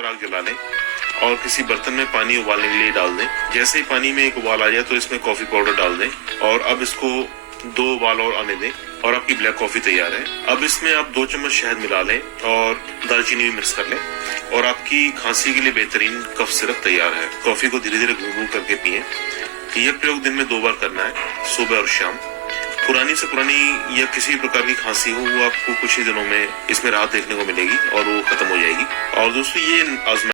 पर आग जला लें और किसी बर्तन में पानी उबालने के लिए डाल दें। जैसे ही पानी में एक उबाल आ जाए तो इसमें कॉफी पाउडर डाल दें और अब इसको 2 उबाल और आने दें और आपकी ब्लैक कॉफी तैयार है। अब इसमें आप 2 चम्मच शहद मिला लें और दालचीनी भी मिक्स कर लें और आपकी खांसी के लिए बेहतरीन कफ सिरप तैयार है। कॉफी को धीरे धीरे घूम करके पिएं। यह प्रयोग दिन में 2 बार करना है, सुबह और शाम। पुरानी से पुरानी या किसी प्रकार की खांसी हो वो आपको कुछ ही दिनों में इसमें राहत देखने को मिलेगी और वो खत्म हो जाएगी। और दोस्तों ये आजमा